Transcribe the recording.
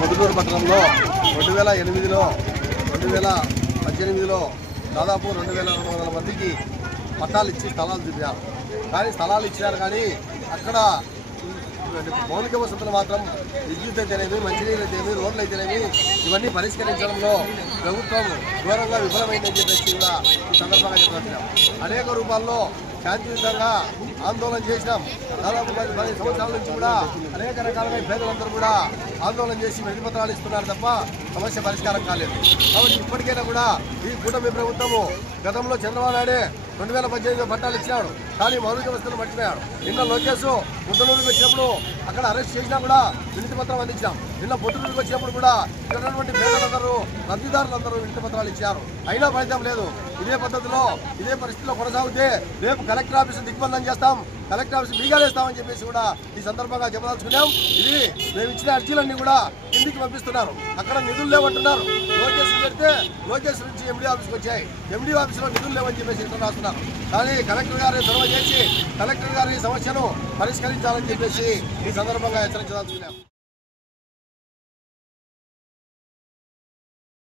పొద్దుటూరు పట్టణంలో 2008లో 2018లో దాదాపు 2200 మందికి పట్టాలు ఇచ్చి స్థలాలు చూపారు. కానీ స్థలాలు ఇచ్చినారు కానీ అక్కడ మౌలిక వసతులు మాత్రం విద్యుత్ అయితేనేమి, మంచినీళ్ళు అయితేనేమి, రోడ్లు అయితేనేమి ఇవన్నీ పరిష్కరించడంలో ప్రభుత్వం ఘోరంగా విఫలమైందని చెప్పేసి కూడా ఈ సందర్భంగా చెప్పారు. అనేక రూపాల్లో శాంతియుతంగా ఆందోళన చేసినాం. దాదాపు 10 సంవత్సరాల నుంచి కూడా అనేక రకాలుగా పేదలందరూ కూడా ఆందోళన చేసి వినతిపత్రాలు ఇస్తున్నారు తప్ప సమస్య పరిష్కారం కాలేదు. కాబట్టి ఇప్పటికైనా కూడా ఈ కూటమి ప్రభుత్వము గతంలో చంద్రబాబు నాయుడే 2018లో పట్టాలు ఇచ్చినాడు, కానీ మౌలిక వసతులు మర్చిపోయాడు. నిన్న లోకేష్ పుట్టనూరుకి వచ్చినప్పుడు అక్కడ అరెస్ట్ చేసినా కూడా వినతి పత్రం అందించాం. నిన్న పొద్దుటూరుకి వచ్చినప్పుడు కూడా ఇక్కడ ఉన్నటువంటి పేదలందరూ, లబ్ధిదారులందరూ వినతి పత్రాలు ఇచ్చారు. అయినా ఫలితం లేదు. ఇదే పద్ధతిలో ఇదే పరిస్థితిలో కొనసాగితే రేపు కలెక్టర్ ఆఫీసు దిగ్బంధం చేస్తాం, కలెక్టర్ ఆఫీసు బీగాలేస్తామని చెప్పేసి కూడా ఈ సందర్భంగా చెప్పదలుచుకున్నాం. ఇది మేము ఇచ్చిన అర్జీలన్నీ కూడా కిందికి పంపిస్తున్నారు. అక్కడ నిధులు లేవంటున్నారు. లోకేష్ పెడితే లోకేష్ నుంచి ఎండీ ఆఫీస్కి వచ్చాయి. ఎండీ ఆఫీసులో నిధులు లేవని చెప్పేసి ఇట్లా రాస్తున్నారు. కానీ కలెక్టర్ గారు చొరవ చేసి కలెక్టర్ గారి సమస్యను పరిష్కరించాలని చెప్పేసి ఈ సందర్భంగా హెచ్చరించదలుచుకున్నాం.